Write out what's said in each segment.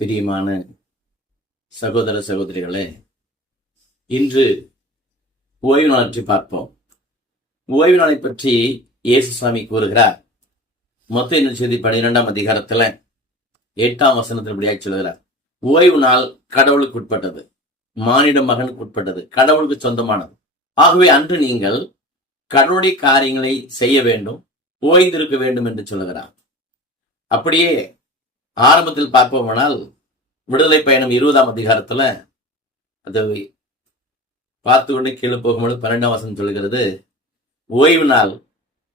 பிரியமான சகோதர சகோதரிகளே, இன்று ஓய்வு நாளை பற்றி பார்ப்போம். ஓய்வு நாளை பற்றி இயேசு சுவாமி கூறுகிறார். மத்தேயு நற்செய்தி 12ஆம் அதிகாரத்துல 8ஆம் வசனத்தில் இப்படியாக சொல்கிறார். ஓய்வு நாள் கடவுளுக்கு உட்பட்டது, மானிட மகனுக்கு உட்பட்டது, கடவுளுக்கு சொந்தமானது. ஆகவே அன்று நீங்கள் கடவுளுடைய காரியங்களை செய்ய வேண்டும், ஓய்ந்திருக்க வேண்டும் என்று சொல்லுகிறார். அப்படியே ஆரம்பத்தில் பார்ப்போமானால் விடுதலை பயணம் 20ஆம் அதிகாரத்துல அதை பார்த்து கொண்டு கீழே போகும்போது 12ஆம் வசனம் சொல்கிறது, ஓய்வு நாள்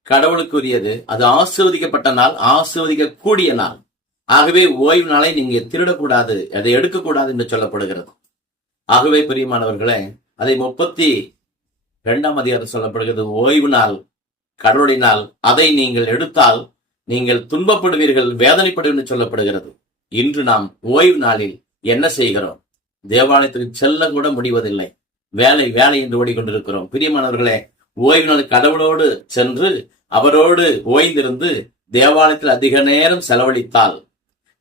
கடவுளுக்கு உரியது, அது ஆசீர்வதிக்கப்பட்ட நாள், ஆசீர்வதிக்க கூடிய நாள். ஆகவே ஓய்வு நாளை நீங்க திருடக்கூடாது, அதை எடுக்கக்கூடாது என்று சொல்லப்படுகிறது. ஆகவே பிரியமானவர்களே, அதை 32ஆம் அதிகாரம் சொல்லப்படுகிறது. ஓய்வு நாள் கடவுளுடைய நாள், அதை நீங்கள் எடுத்தால் நீங்கள் துன்பப்படுவீர்கள், வேதனைப்படுவீர்கள் சொல்லப்படுகிறது. இன்று நாம் ஓய்வு நாளில் என்ன செய்கிறோம்? தேவாலயத்துக்கு செல்ல கூட முடிவதில்லை, வேலை வேலை என்று ஓடிக்கொண்டிருக்கிறோம். பிரியமானவர்களே, ஓய்வு நாள் கடவுளோடு சென்று அவரோடு ஓய்ந்திருந்து தேவாலயத்தில் அதிக நேரம் செலவழித்தால்,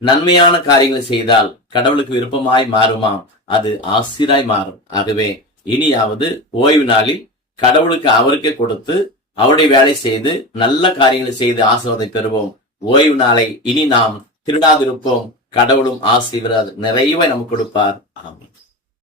நன்மையான காரியங்களை செய்தால் கடவுளுக்கு விருப்பமாய் மாறுமாம், அது ஆசிராய் மாறும். ஆகவே இனியாவது ஓய்வு நாளில் கடவுளுக்கு அவருக்கே கொடுத்து அவருடைய வேலை செய்து நல்ல காரியங்களை செய்து ஆசீர்வாதத்தை பெறுவோம். ஓய்வு நாளை இனி நாம் திருடாதிருப்போம். கடவுளும் ஆசீர்வாத நிறைவை நமக்கு கொடுப்பார். ஆமென்.